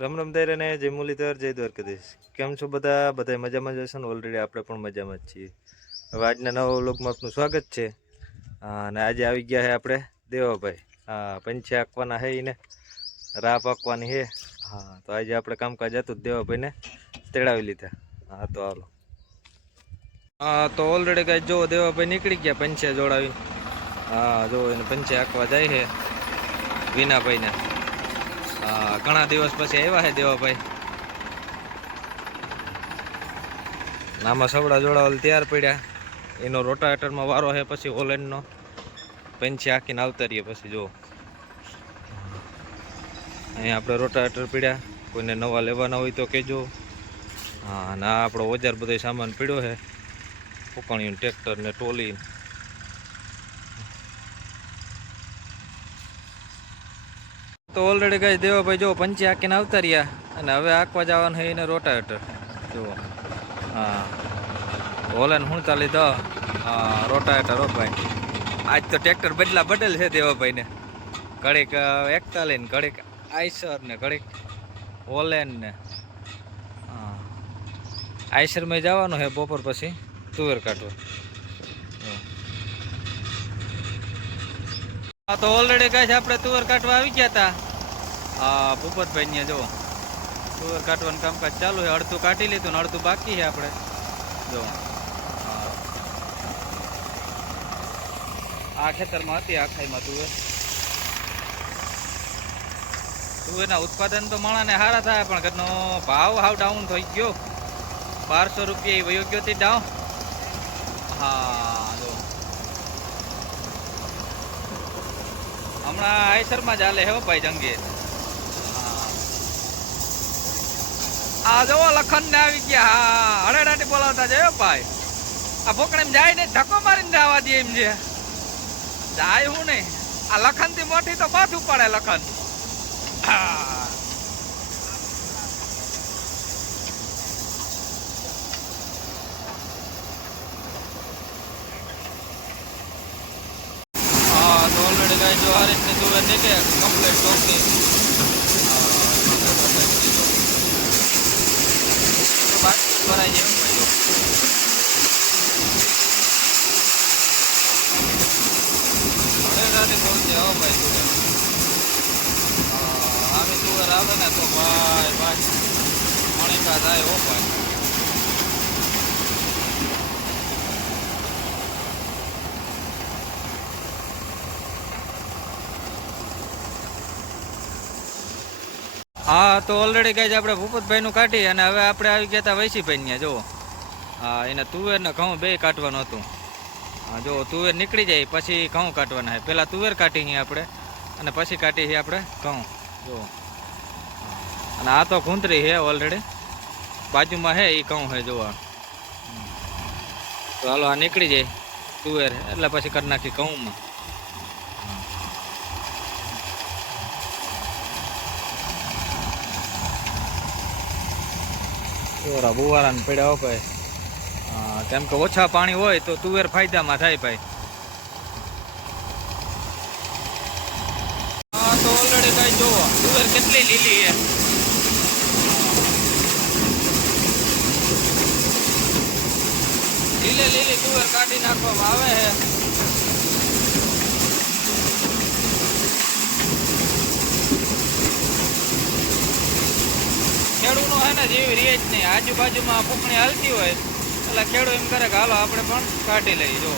રામ રામ દાયરા ને જય મુરલીધર જય દ્વારકાધીશ. કેમ છો બધા મજામાં જ હશો ને? ઓલરેડી આપણે પણ મજામાં જ છીએ. હવે આજના નવા વ્લોગમાં આપનું સ્વાગત છે. અને આજે આવી ગયા છે આપણે દેવાભાઈ. હા, પંચે આંકવાના છે એને, રાહ પાકવાની છે. હા, તો આજે આપણે કામકાજ હતું દેવાભાઈને તેડાવી લીધા. હા તો હાલો. હા તો ઓલરેડી કાંઈ જો દેવાભાઈ નીકળી ગયા પંચે જોડાવીને. હા જો એને પંચે આંકવા જાય છે વિનાભાઈને. હા, ઘણા દિવસ પછી આવ્યા છે દેવાભાઈ. આમાં સવડા જોડાવાલ તૈયાર પડ્યા. એનો રોટાવેટરમાં વારો છે પછી ઓલેન્ડનો પંચી આખીને આવતા રહીએ પછી જો અહીંયા આપણે રોટાવેટર પડ્યા. કોઈને નવા લેવાના હોય તો કહેજો. હા, અને આ આપણો ઓજાર બધો સામાન પડ્યો છે, ફૂકણીયું ટ્રેક્ટર ને ટોલી. તો ઓલરેડી કઈ દેવાભાઈ જો પંચી આંકીને આવતા રહ્યા અને હવે આંકવા જવાનું છે એને રોટાવેટર જુઓ. હા, ઓલેન 47 રોટાવેટર હો ભાઈ. આજ તો ટ્રેક્ટર બદલ છે દેવાભાઈને. ઘડીક 41 ને ઘડીક આઈસર ને ઘડીક ઓલેન ને. હા, આઈસરમાં જવાનું છે બપોર પછી તુવેર કાઢવા. હા તો ઓલરેડી કઈ છે આપણે તુવેર કાઢવા આવી ગયા હતા. હા, ભૂપતભાઈ ને જો તુવેર કાઢવાનું કામકાજ ચાલુ છે. અડધું કાઢી લીધું ને અડધું બાકી છે આપણે જો. આ ખેતરમાં હતી આખાઈમાં તુવેરના ઉત્પાદન તો માણાને સારા થાય પણ ઘરનો ભાવ હાવ ડાઉન થઈ ગયો. 1200 રૂપિયા વયો ગયો હતી ડાઉન. હા જો હમણાં આઈસરમાં ચાલે હે ભાઈ જંગે. આ જવો લખન ને આવી ગયા. હા, હડેડાટી બોલાવતા જાય ભાઈ. આ ભોકણે જાય ને ધક્કો મારીને જવા દે એમ છે. જાય હું નહીં. આ લખન થી મોટી તો પાછું પડે લખન. હા, તો ઓલરેડી ગાય જો આ રીતની તુવેર નીકળે કમ્પ્લીટ ચોખ્ખી. બાકી ભરાઈ જાય બોલશે હો ભાઈ તુવેર. આવી તુવેર આવે ને તો ભાઈ મણિકા થાય હો ભાઈ. હા તો ઓલરેડી કઈ આપણે ભૂપતભાઈનું કાઢી અને હવે આપણે આવી ગયા હતા વૈશીભાઈ ને જુઓ. હા, એને તુવેર ને ઘઉં બે કાઢવાનું હતું. હા જો તુવેર નીકળી જાય પછી ઘઉં કાઢવાના છે. પહેલાં તુવેર કાઢી આપણે અને પછી કાઢી આપણે ઘઉં જુઓ. અને આ તો ખૂંતરી છે ઓલરેડી બાજુમાં છે એ ઘઉં છે જોવા. તો હાલો આ નીકળી જાય તુવેર એટલે પછી કરી નાખી ઘઉંમાં. બુવારા ને પડ્યા ભાઈ. કેમ કે ઓછા પાણી હોય તો તુવેર ફાયદામાં થાય ભાઈ. હા તો ઓલરેડી ભાઈ જોવો તુવેર કેટલી લીલી છે. લીલી તુવેર કાઢી નાખવામાં આવે છે. ખેડૂનો હે ને જેવી રીત જ નહીં. આજુબાજુમાં ફૂકણી હાલતી હોય એટલે ખેડૂત એમ કરે કે હાલો આપણે પણ કાઢી લઈએ જો.